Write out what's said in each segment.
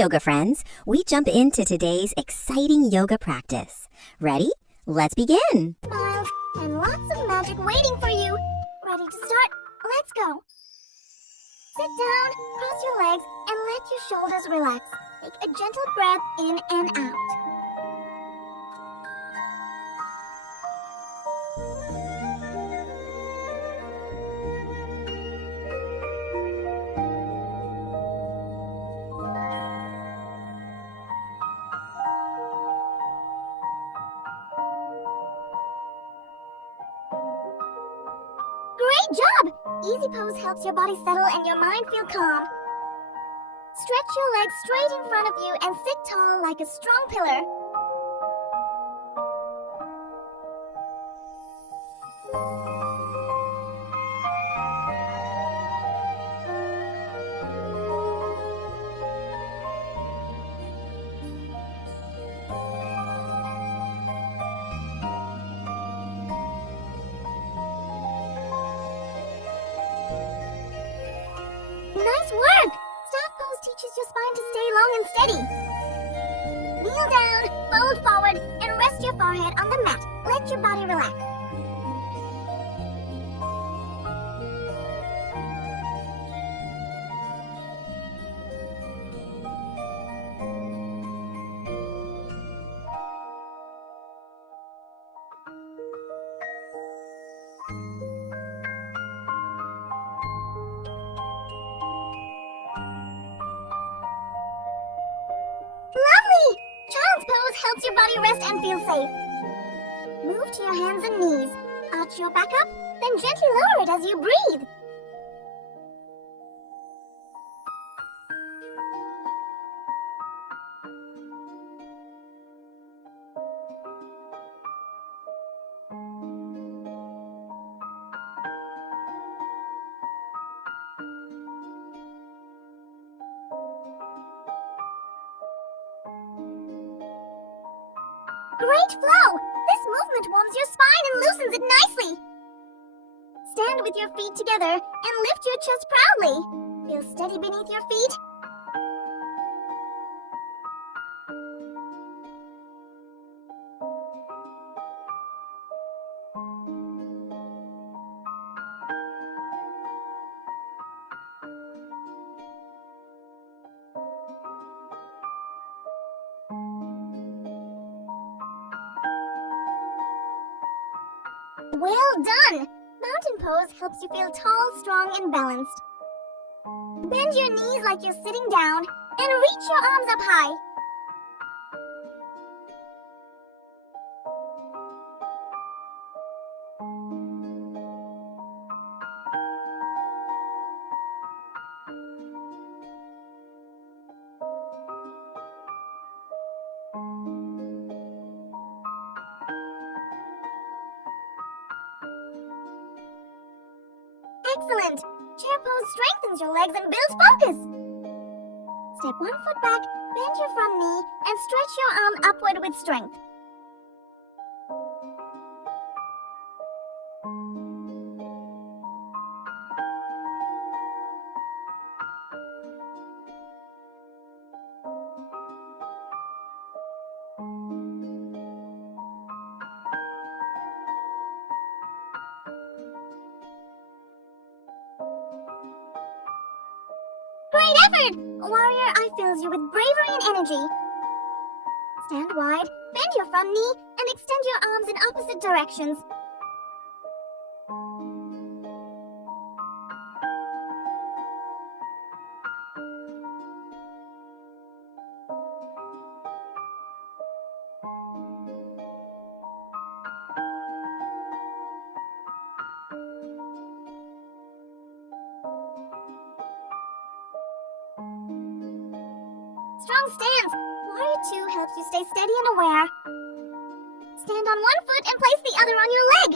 yoga friends, we jump into today's exciting yoga practice. Ready? Let's begin! Smiles and lots of magic waiting for you. Ready to start? Let's go. Sit down, cross your legs, and let your shoulders relax. Take a gentle breath in and out. Great job! Easy pose helps your body settle and your mind feel calm. Stretch your legs straight in front of you and sit tall like a strong pillar. Nice work! Staff pose teaches your spine to stay long and steady. Kneel down, fold forward, and rest your forehead on the mat. Let your body relax. Lovely! Child's pose helps your body rest and feel safe. Move to your hands and knees. Arch your back up, then gently lower it as you breathe. Great flow! This movement warms your spine and loosens it nicely. Stand with your feet together and lift your chest proudly. Feel steady beneath your feet. Well done! Mountain pose helps you feel tall, strong, and balanced. Bend your knees like you're sitting down and reach your arms up high. Excellent! Chair pose strengthens your legs and builds focus. Step 1 foot back, bend your front knee, and stretch your arm upward with strength. Great effort! Warrior Eye fills you with bravery and energy. Stand wide, bend your front knee, and extend your arms in opposite directions. Strong stance. Warrior 2 helps you stay steady and aware. Stand on one foot and place the other on your leg.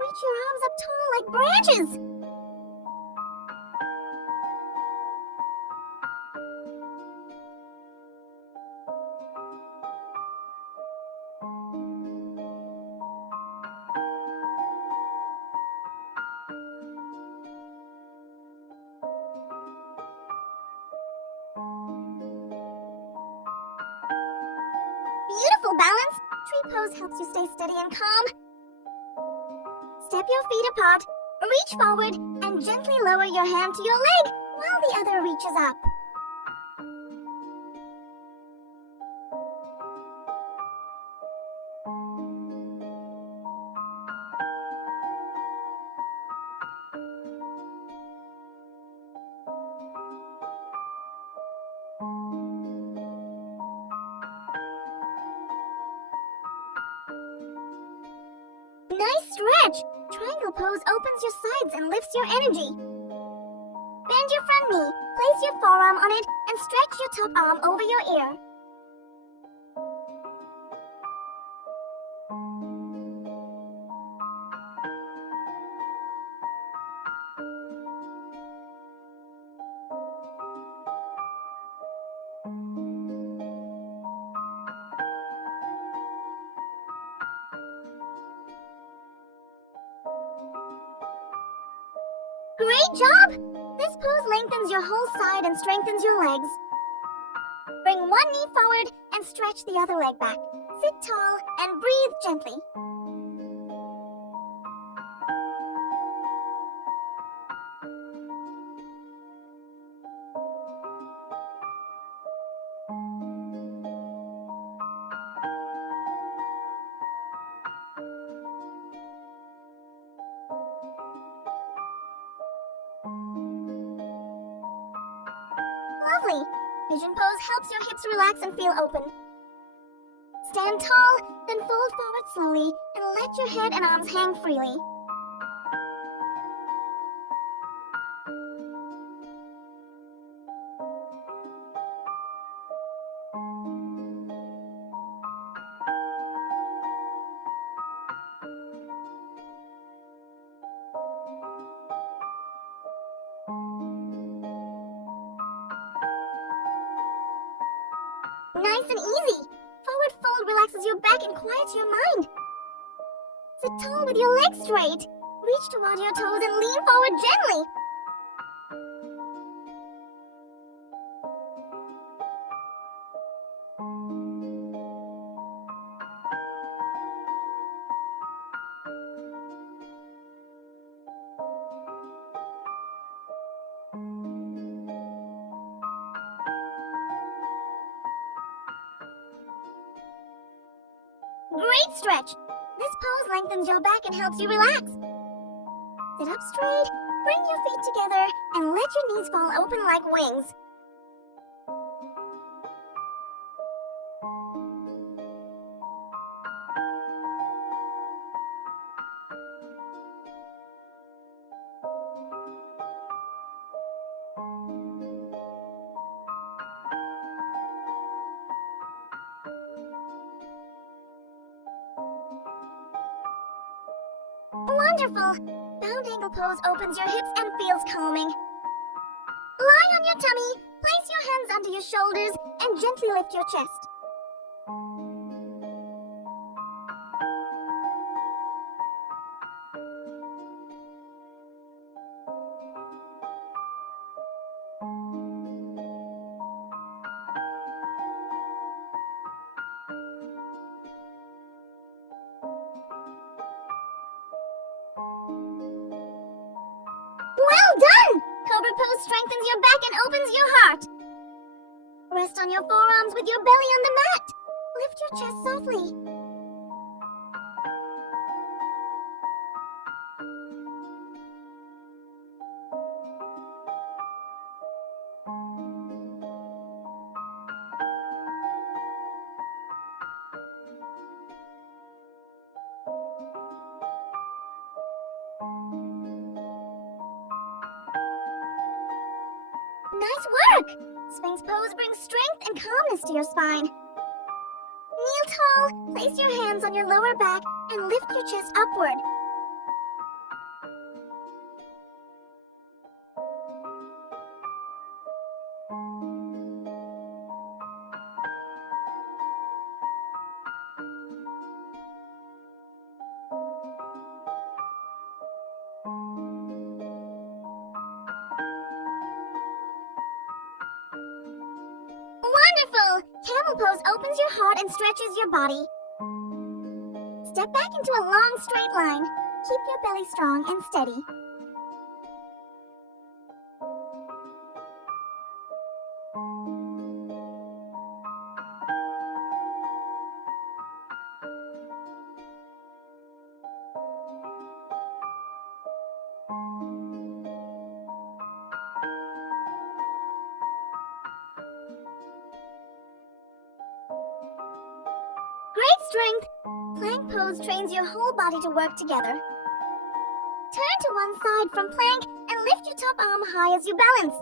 Reach your arms up tall like branches. playful balance, tree pose helps you stay steady and calm. Step your feet apart, reach forward, and gently lower your hand to your leg while the other reaches up. Nice stretch! Triangle pose opens your sides and lifts your energy. Bend your front knee, place your forearm on it, and stretch your top arm over your ear. Great job! This pose lengthens your whole side and strengthens your legs. Bring one knee forward and stretch the other leg back. Sit tall and breathe gently. Lovely! Pigeon pose helps your hips relax and feel open. Stand tall, then fold forward slowly and let your head and arms hang freely. Nice and easy! Forward fold relaxes your back and quiets your mind. Sit tall with your legs straight. Reach toward your toes and lean forward gently. Great stretch! This pose lengthens your back and helps you relax. Sit up straight, bring your feet together, and let your knees fall open like wings. Wonderful! Bound angle pose opens your hips and feels calming. Lie on your tummy, place your hands under your shoulders, and gently lift your chest. Well done! Cobra pose strengthens your back and opens your heart. Rest on your forearms with your belly on the mat. Lift your chest softly. Nice work! Sphinx pose brings strength and calmness to your spine. Kneel tall, place your hands on your lower back, and lift your chest upward. Wonderful! Camel pose opens your heart and stretches your body. Step back into a long straight line. Keep your belly strong and steady. Great strength! Plank pose trains your whole body to work together. Turn to one side from plank and lift your top arm high as you balance.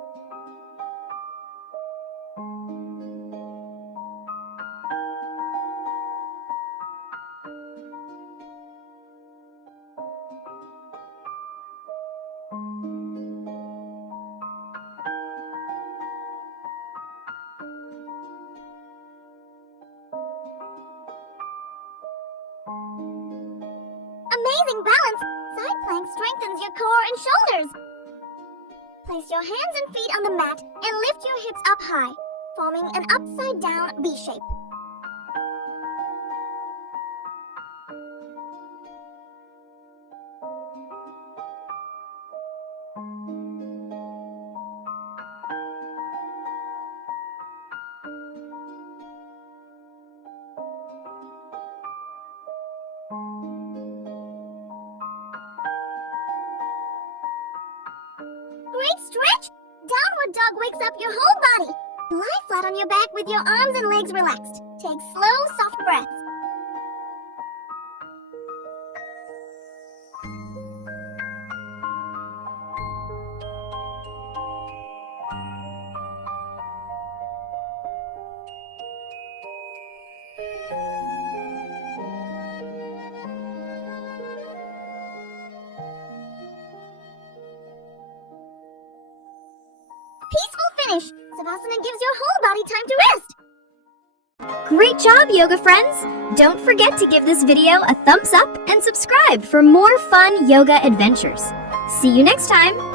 Amazing balance! Side plank strengthens your core and shoulders. Place your hands and feet on the mat and lift your hips up high, forming an upside down V shape. Great stretch! Downward dog wakes up your whole body. Lie flat on your back with your arms and legs relaxed. Take slow, soft breaths. Peaceful finish. Savasana gives your whole body time to rest. Great job, yoga friends! Don't forget to give this video a thumbs up and subscribe for more fun yoga adventures. See you next time!